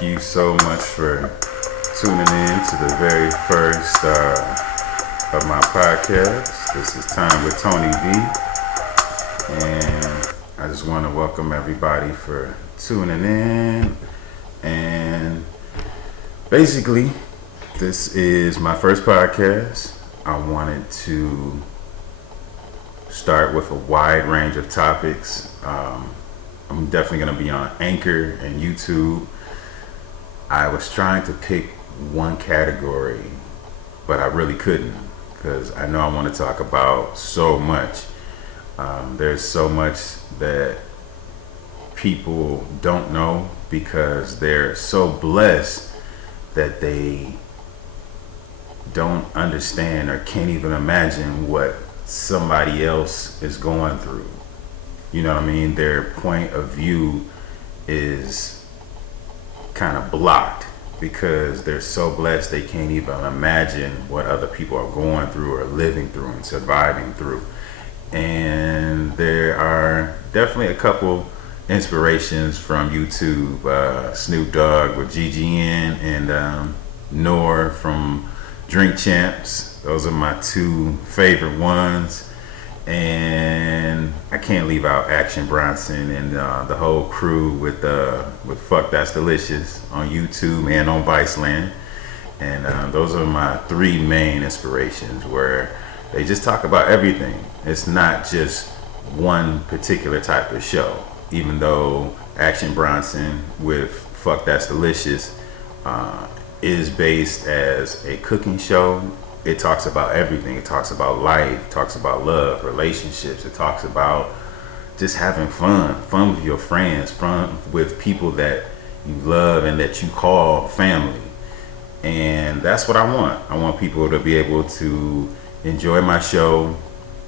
Thank you so much for tuning in to the very first of my podcast. This is Time with TonyV, and I just want to welcome everybody for tuning in. And basically, this is my first podcast. I wanted to start with a wide range of topics. I'm definitely going to be on Anchor and YouTube. I was trying to pick one category, but I really couldn't because I know I want to talk about so much. There's so much that people don't know because they're so blessed that they don't understand or can't even imagine what somebody else is going through. You know what I mean? Their point of view is kind of blocked because they're so blessed they can't even imagine what other people are going through or living through and surviving through. And there are definitely a couple inspirations from YouTube. Snoop Dogg with GGN and Nor from Drink Champs. Those are my two favorite ones. And I can't leave out Action Bronson and the whole crew with Fuck That's Delicious on YouTube and on Viceland. And those are my three main inspirations where they just talk about everything. It's not just one particular type of show. Even though Action Bronson with Fuck That's Delicious is based as a cooking show, it talks about everything. It talks about life, talks about love, relationships. It talks about just having fun with your friends, fun with people that you love and that you call family. And that's what I want. I want people to be able to enjoy my show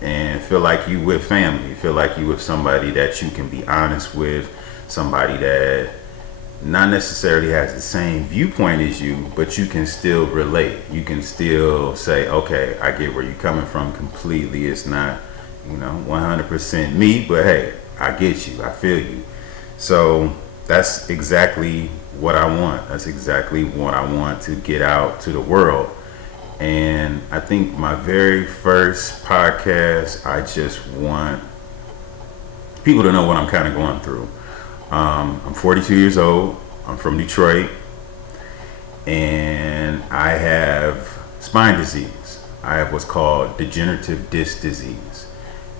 and feel like you with family, feel like you with somebody that you can be honest with, somebody that not necessarily has the same viewpoint as you, but you can still relate. You can still say, okay, I get where you're coming from completely. It's not, 100% me, but hey, I get you. I feel you. So that's exactly what I want. That's exactly what I want to get out to the world. And I think my very first podcast, I just want people to know what I'm kind of going through. I'm 42 years old. I'm from Detroit, and I have spine disease. I have what's called degenerative disc disease,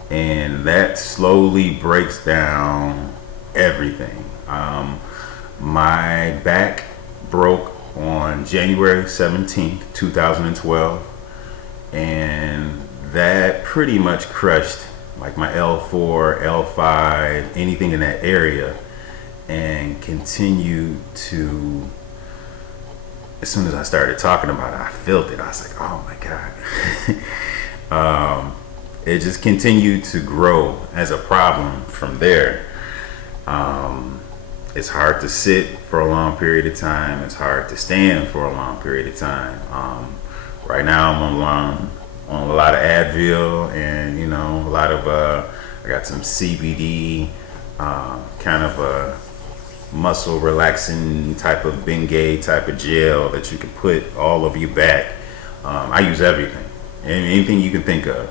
and that slowly breaks down everything. My back broke on January 17th, 2012, and that pretty much crushed like my L4, L5, anything in that area, and continued to, as soon as I started talking about it, I felt it. I was like, oh my God. It just continued to grow as a problem from there. It's hard to sit for a long period of time. It's hard to stand for a long period of time. Right now I'm on a lot of Advil and a lot of I got some CBD, kind of a muscle relaxing type of Bengay type of gel that you can put all over your back. I use everything and anything you can think of,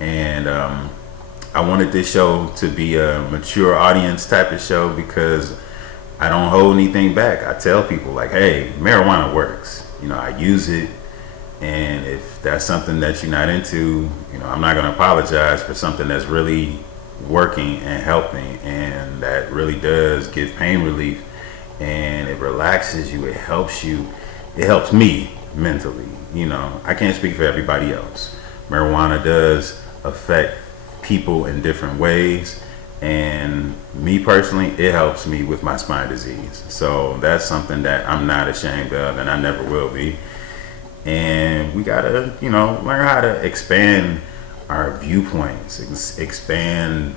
and I wanted this show to be a mature audience type of show because I don't hold anything back. I tell people like, hey, marijuana works. I use it. And if that's something that you're not into, I'm not going to apologize for something that's really working and helping, and that really does give pain relief, and it relaxes you. It helps you. It helps me mentally. I can't speak for everybody else. Marijuana does affect people in different ways, and me personally, it helps me with my spine disease. So that's something that I'm not ashamed of, and I never will be. And we gotta, learn how to expand our viewpoints, expand,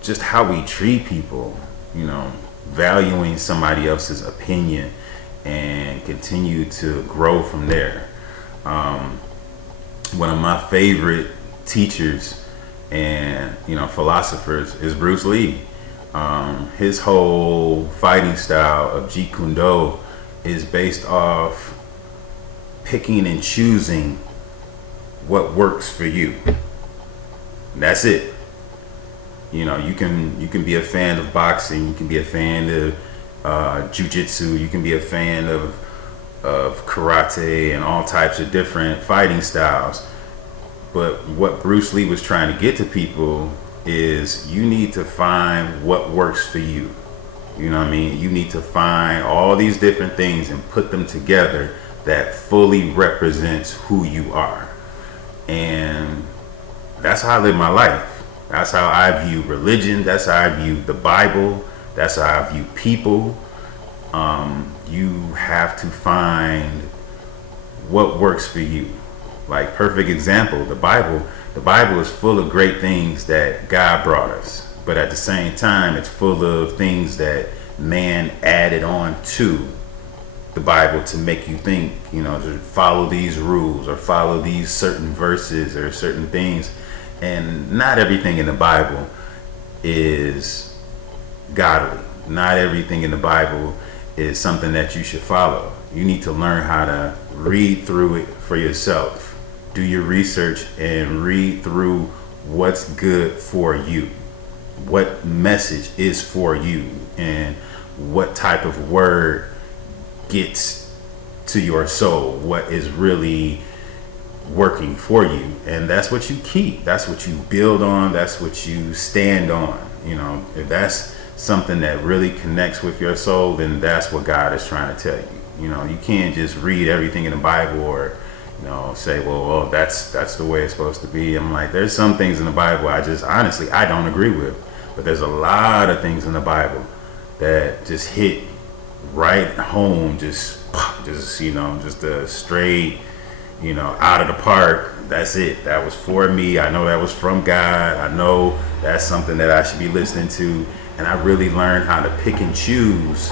just how we treat people, valuing somebody else's opinion, and continue to grow from there. One of my favorite teachers and philosophers is Bruce Lee. His whole fighting style of Jeet Kune Do is based off picking and choosing what works for you. That's it. You can be a fan of boxing, you can be a fan of jiu-jitsu, you can be a fan of karate and all types of different fighting styles. But what Bruce Lee was trying to get to people is you need to find what works for you. You know what I mean? You need to find all these different things and put them together that fully represents who you are. And that's how I live my life. That's how I view religion. That's how I view the Bible. That's how I view people. You have to find what works for you. Like, perfect example, the Bible. The Bible is full of great things that God brought us, but at the same time, it's full of things that man added on to the Bible to make you think, to follow these rules or follow these certain verses or certain things. And not everything in the Bible is godly. Not everything in the Bible is something that you should follow. You need to learn how to read through it for yourself. Do your research and read through what's good for you, what message is for you, and what type of word gets to your soul, what is really working for you. And that's what you keep, that's what you build on, that's what you stand on. If that's something that really connects with your soul, then that's what God is trying to tell you. You can't just read everything in the Bible or say, well, that's the way it's supposed to be. I'm like, there's some things in the Bible I don't agree with, but there's a lot of things in the Bible that just hit right home, just a straight, out of the park. That's it. That was for me. I know that was from God. I know that's something that I should be listening to, and I really learned how to pick and choose,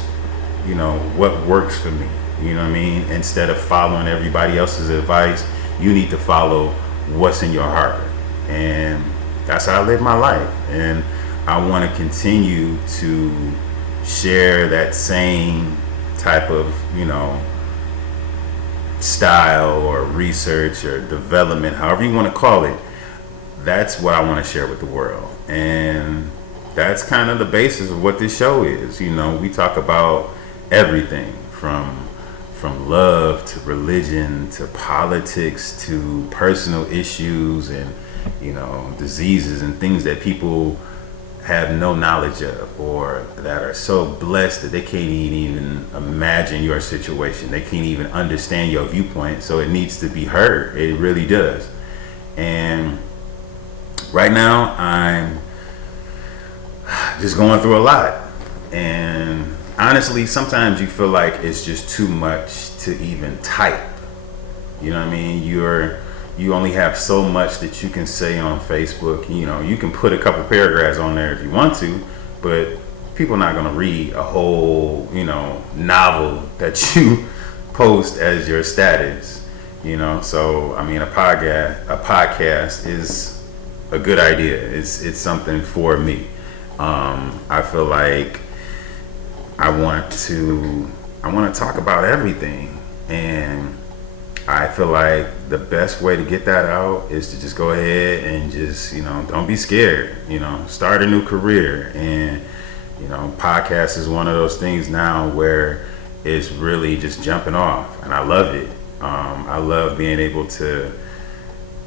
what works for me. You know what I mean? Instead of following everybody else's advice, you need to follow what's in your heart. And that's how I live my life. And I want to continue to share that same type of, style or research or development, however you want to call it. That's what I want to share with the world. And that's kind of the basis of what this show is. We talk about everything from love to religion to politics to personal issues and diseases and things that people have no knowledge of, or that are so blessed that they can't even imagine your situation. They can't even understand your viewpoint. So it needs to be heard. It really does. And right now I'm just going through a lot. And honestly, sometimes you feel like it's just too much to even type. You know what I mean? You only have so much that you can say on Facebook. You can put a couple paragraphs on there if you want to, but people are not going to read a whole, novel that you post as your status. So I mean, a podcast is a good idea. It's something for me. I feel like I want to talk about everything, and I feel like the best way to get that out is to just go ahead and just, don't be scared, start a new career. And, podcast is one of those things now where it's really just jumping off, and I love it. I love being able to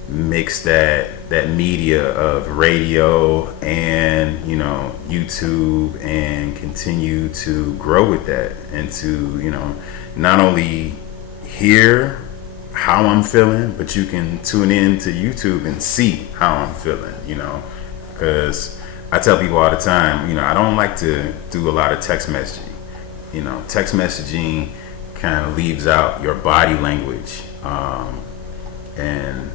mix that media of radio and, YouTube, and continue to grow with that, and to, not only hear how I'm feeling, but you can tune in to YouTube and see how I'm feeling, because I tell people all the time, I don't like to do a lot of text messaging. Text messaging kind of leaves out your body language, and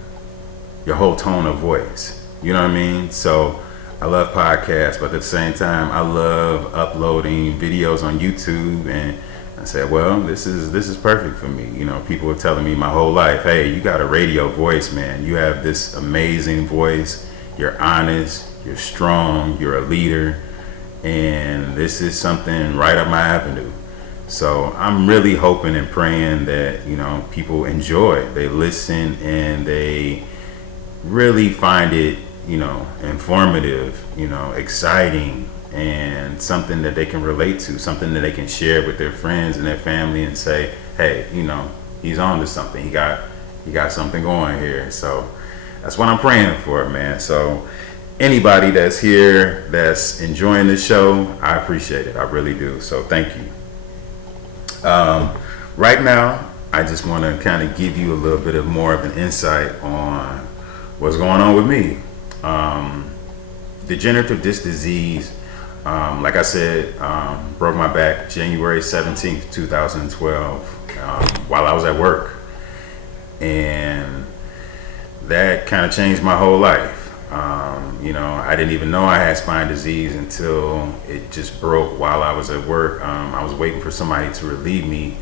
your whole tone of voice. You know what I mean? So I love podcasts, but at the same time, I love uploading videos on YouTube. And I said, well, this is perfect for me. People were telling me my whole life, hey, you got a radio voice, man. You have this amazing voice. You're honest. You're strong. You're a leader. and this is something right up my avenue. So I'm really hoping and praying that, people enjoy, they listen, and they really find it, informative, exciting, and something that they can relate to, something that they can share with their friends and their family and say, hey, he's on to something. He got something going here. So that's what I'm praying for, man. So anybody that's here that's enjoying the show, I appreciate it. I really do. So thank you. Right now, I just want to kind of give you a little bit of more of an insight on what's going on with me. Degenerative disc disease, like I said, broke my back January 17th, 2012, while I was at work. And that kind of changed my whole life. I didn't even know I had spine disease until it just broke while I was at work. I was waiting for somebody to relieve me.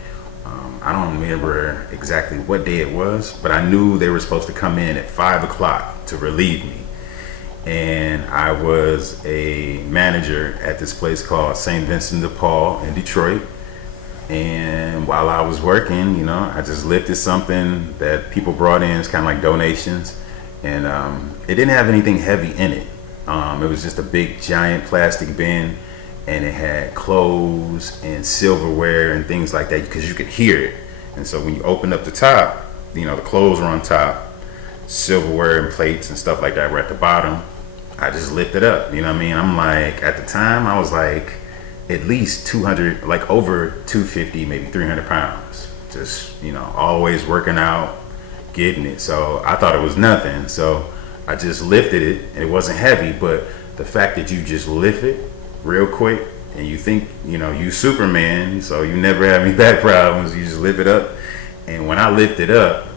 I don't remember exactly what day it was, but I knew they were supposed to come in at 5 o'clock to relieve me. And I was a manager at this place called St. Vincent de Paul in Detroit. And while I was working, I just lifted something that people brought in. It's kind of like donations. And it didn't have anything heavy in it. It was just a big giant plastic bin, and it had clothes and silverware and things like that because you could hear it. And so when you opened up the top, the clothes were on top, silverware and plates and stuff like that were at the bottom. I just lifted up, I'm like, at the time I was like at least 200, like over 250, maybe 300 pounds. Just, always working out, getting it. So I thought it was nothing. So I just lifted it, and it wasn't heavy, but the fact that you just lift it real quick and you think, you Superman, so you never have any back problems, you just lift it up. And when I lifted up,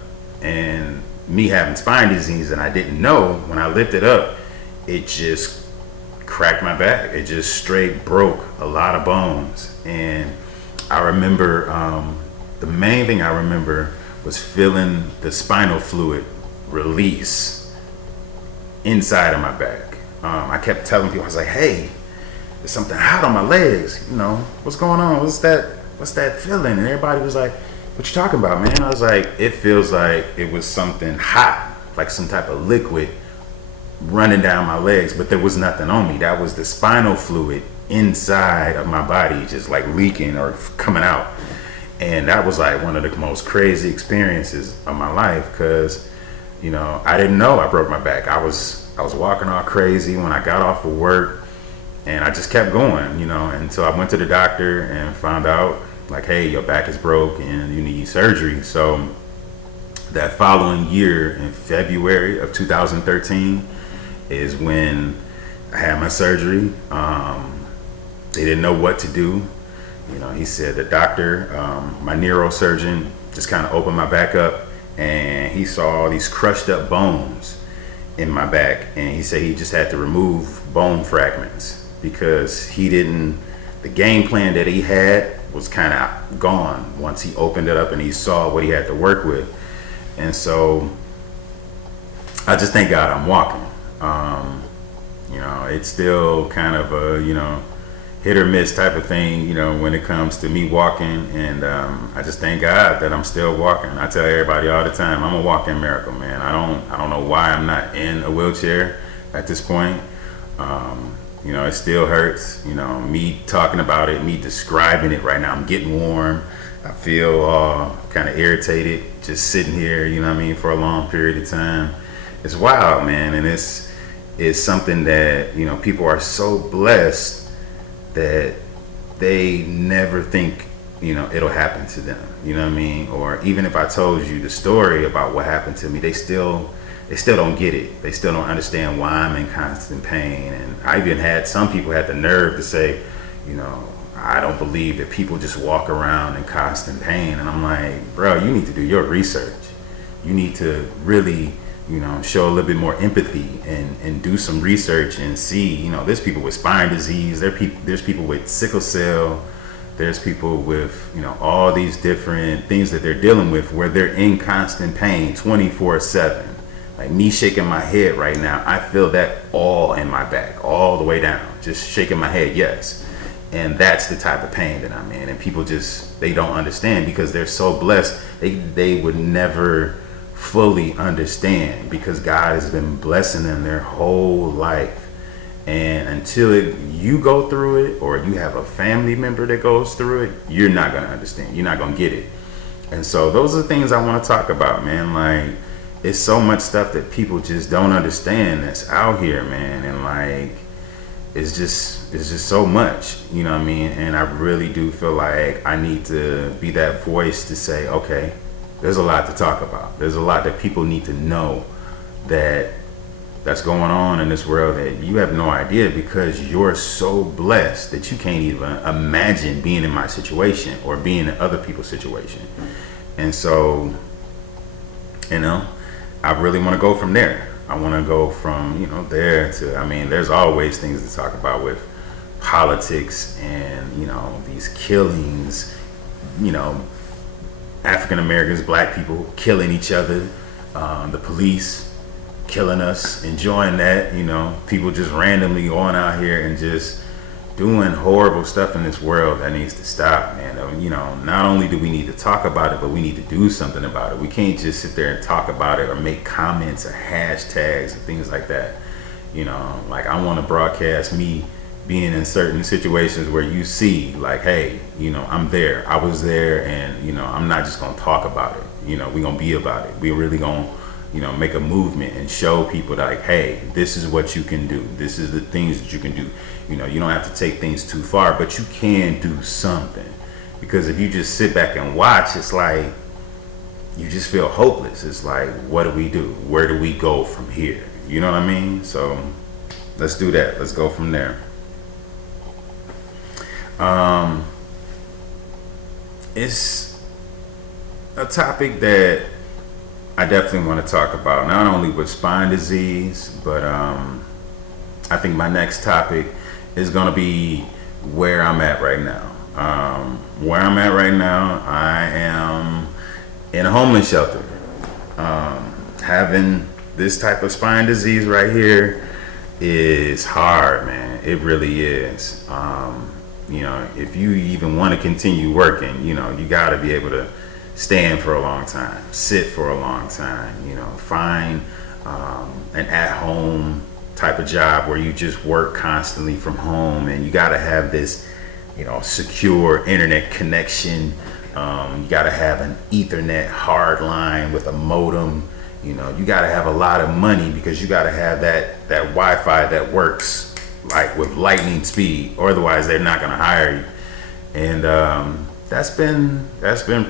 and me having spine disease and I didn't know, when I lifted up, it just cracked my back. It just straight broke a lot of bones. And I remember, the main thing I remember was feeling the spinal fluid release inside of my back. I kept telling people, I was like, hey, there's something hot on my legs. What's going on? What's that feeling? And everybody was like, what you talking about, man? I was like, it feels like it was something hot, like some type of liquid running down my legs, but there was nothing on me. That was the spinal fluid inside of my body just like leaking or coming out. And that was like one of the most crazy experiences of my life because, I didn't know I broke my back. I was walking all crazy when I got off of work, and I just kept going, until I went to the doctor and found out like, hey, your back is broke and you need surgery. So that following year in February of 2013 is when I had my surgery. They didn't know what to do. He said the doctor, my neurosurgeon, just kind of opened my back up, and he saw these crushed up bones in my back, and he said he just had to remove bone fragments because the game plan that he had was kind of gone once he opened it up and he saw what he had to work with. And so I just thank God I'm walking. It's still kind of a, hit or miss type of thing, when it comes to me walking. And I just thank God that I'm still walking. I tell everybody all the time, I'm a walking miracle, man. I don't know why I'm not in a wheelchair at this point. It still hurts, me talking about it, me describing it right now. I'm getting warm. I feel kind of irritated just sitting here, for a long period of time. It's wild, man. And it's something that, people are so blessed that they never think, it'll happen to them, Or even if I told you the story about what happened to me, they still don't get it. They still don't understand why I'm in constant pain. And I even had some people had the nerve to say, I don't believe that people just walk around in constant pain. And I'm like, bro, you need to do your research. You need to really, show a little bit more empathy and do some research and see, there's people with spine disease, there's people with sickle cell, there's people with, all these different things that they're dealing with where they're in constant pain 24/7. Like me shaking my head right now, I feel that all in my back, all the way down, just shaking my head, yes. And that's the type of pain that I'm in. And people just, they don't understand because they're so blessed. They would never fully understand because God has been blessing them their whole life. And until you go through it, or you have a family member that goes through it, you're not going to understand. You're not going to get it. And so those are the things I want to talk about, man. Like, it's so much stuff that people just don't understand that's out here, man. And like, it's just so much, you know what I mean? And I really do feel like I need to be that voice to say, okay, there's a lot to talk about. There's a lot that people need to know that's going on in this world that you have no idea, because you're so blessed that you can't even imagine being in my situation or being in other people's situation. And so, you know, I really want to go from there. I want to go from, you know, there to, I mean, there's always things to talk about with politics and, you know, these killings, you know, African Americans, black people killing each other, the police killing us, enjoying that, you know, people just randomly going out here and just doing horrible stuff in this world that needs to stop, man. You know, not only do we need to talk about it, but we need to do something about it. We can't just sit there and talk about it or make comments or hashtags and things like that. You know, like, I want to broadcast me being in certain situations where you see, like, hey, you know, I'm there. I was there, and, you know, I'm not just going to talk about it. You know, we're going to be about it. We're really going to, you know, make a movement and show people that, like, hey, this is what you can do. This is the things that you can do. You know, you don't have to take things too far, but you can do something. Because if you just sit back and watch, it's like you just feel hopeless. It's like, what do we do? Where do we go from here? You know what I mean? So let's do that. Let's go from there. It's a topic that I definitely want to talk about, not only with spine disease, but I think my next topic is going to be where I'm at right now. Where I'm at right now, I am in a homeless shelter. Having this type of spine disease right here is hard, man. It really is. You know, if you even want to continue working, you know, you got to be able to stand for a long time, sit for a long time, you know, find an at-home type of job where you just work constantly from home, and you got to have this, you know, secure internet connection. You got to have an Ethernet hard line with a modem. You know, you got to have a lot of money, because you got to have that Wi-Fi that works like with lightning speed, or otherwise they're not going to hire you. And that's been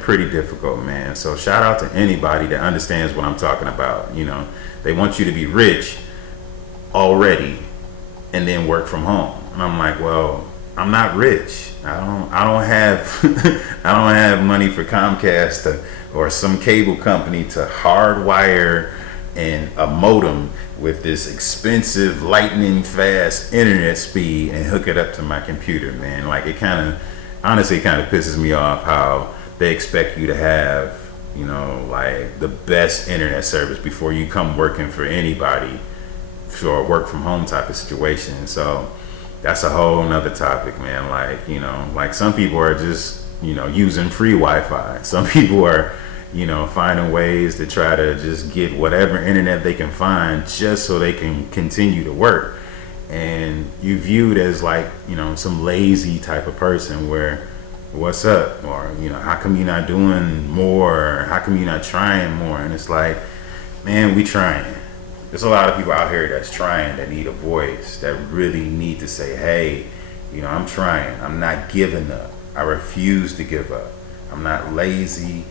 pretty difficult, man. So shout out to anybody that understands what I'm talking about. You know, they want you to be rich already and then work from home. And I'm like, well, I'm not rich. I don't have I don't have money for Comcast or some cable company to hardwire and a modem with this expensive lightning fast internet speed and hook it up to my computer, man. Like, it kind of pisses me off how they expect you to have, you know, like the best internet service before you come working for anybody for a work from home type of situation. So that's a whole nother topic, man. Like, you know, like, some people are just, you know, using free Wi-Fi. Some people are, you know, finding ways to try to just get whatever internet they can find just so they can continue to work. And you viewed as, like, you know, some lazy type of person where, what's up? Or, you know, how come you're not doing more? Or how come you're not trying more? And it's like, man, we trying. There's a lot of people out here that's trying, that need a voice, that really need to say, hey, you know, I'm trying. I'm not giving up. I refuse to give up. I'm not lazy.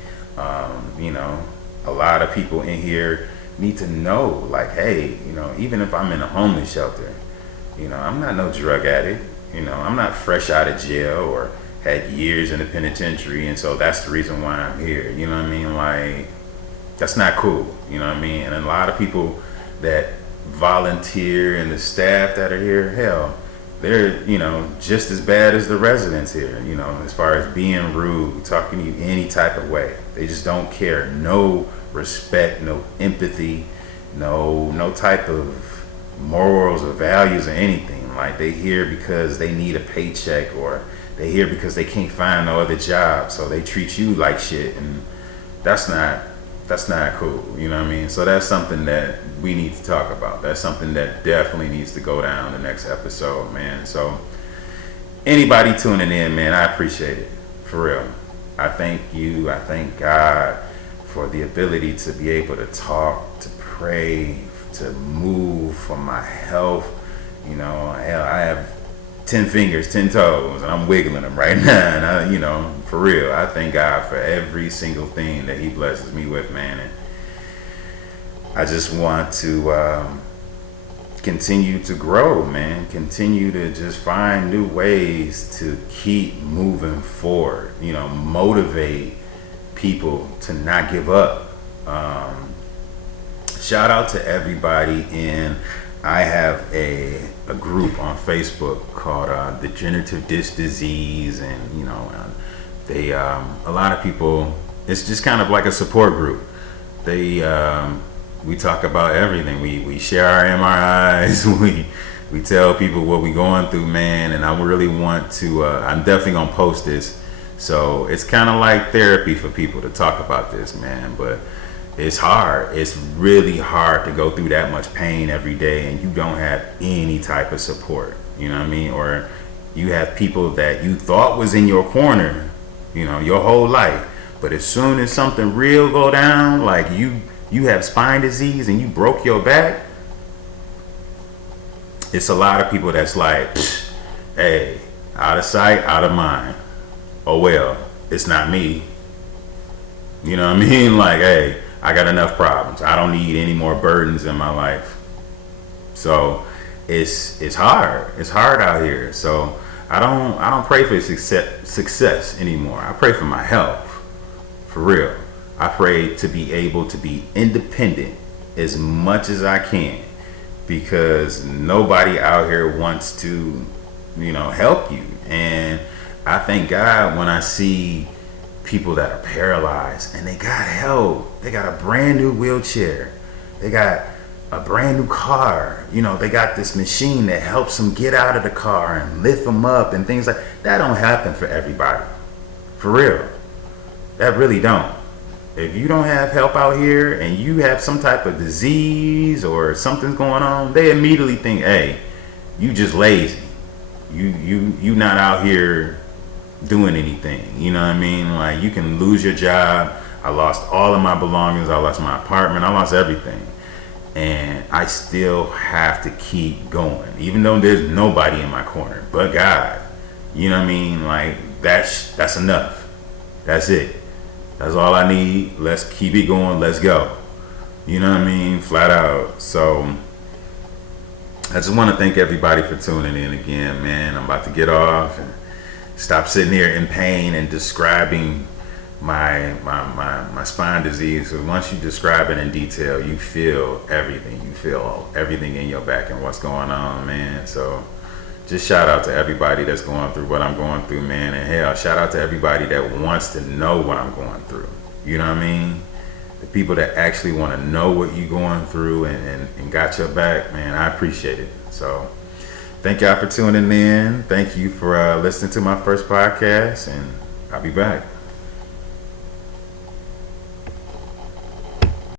You know, a lot of people in here need to know, like, hey, you know, even if I'm in a homeless shelter, you know, I'm not no drug addict. You know, I'm not fresh out of jail or had years in the penitentiary, and so that's the reason why I'm here. You know what I mean? Like, that's not cool. You know what I mean? And a lot of people that volunteer and the staff that are here, hell, they're, you know, just as bad as the residents here, you know, as far as being rude, talking to you any type of way. They just don't care. No respect, no empathy. no type of morals or values or anything. Like they here because they need a paycheck, or they here because they can't find no other job, so they treat you like shit, and that's not cool. You know what I mean? So that's something that we need to talk about. That's something that definitely needs to go down the next episode, man. So anybody tuning in, man, I appreciate it, for real. I thank you. I thank God for the ability to be able to talk, to pray, to move, for my health. You know, hell, I have 10 fingers, 10 toes, and I'm wiggling them right now. And for real, I thank God for every single thing that He blesses me with, man. And I just want to continue to grow, man. Continue to just find new ways to keep moving forward. Motivate people to not give up. Shout out to everybody I have a group on Facebook called Degenerative Disc Disease, and they a lot of people. It's just kind of like a support group. We talk about everything. We share our MRIs. We tell people what we're going through, man. And I really want to. I'm definitely gonna post this. So it's kind of like therapy for people to talk about this, man. But it's hard. It's really hard to go through that much pain every day, and you don't have any type of support. You know what I mean? Or you have people that you thought was in your corner, your whole life. But as soon as something real go down, like you have spine disease and you broke your back, it's a lot of people that's like, hey, out of sight, out of mind. Oh well, it's not me. You know what I mean? Like, hey, I got enough problems. I don't need any more burdens in my life. So it's hard. It's hard out here. So I don't pray for success anymore. I pray for my health. For real. I pray to be able to be independent as much as I can, because nobody out here wants to, help you. And I thank God when I see people that are paralyzed and they got help. They got a brand new wheelchair. They got a brand new car. They got this machine that helps them get out of the car and lift them up and things like that. Don't happen for everybody. For real. That really don't. If you don't have help out here and you have some type of disease or something's going on, they immediately think, hey, you just lazy. You not out here doing anything. You know what I mean? Like, you can lose your job. I lost all of my belongings. I lost my apartment. I lost everything. And I still have to keep going, even though there's nobody in my corner but God. You know what I mean? Like, that's enough. That's it. That's all I need. Let's keep it going. Let's go. You know what I mean? Flat out. So I just want to thank everybody for tuning in again, man. I'm about to get off and stop sitting here in pain and describing my spine disease. So once you describe it in detail, you feel everything. You feel everything in your back and what's going on, man. So just shout out to everybody that's going through what I'm going through, man. And hell, shout out to everybody that wants to know what I'm going through. You know what I mean? The people that actually want to know what you're going through and got your back, man, I appreciate it. So thank y'all for tuning in. Thank you for listening to my first podcast, and I'll be back.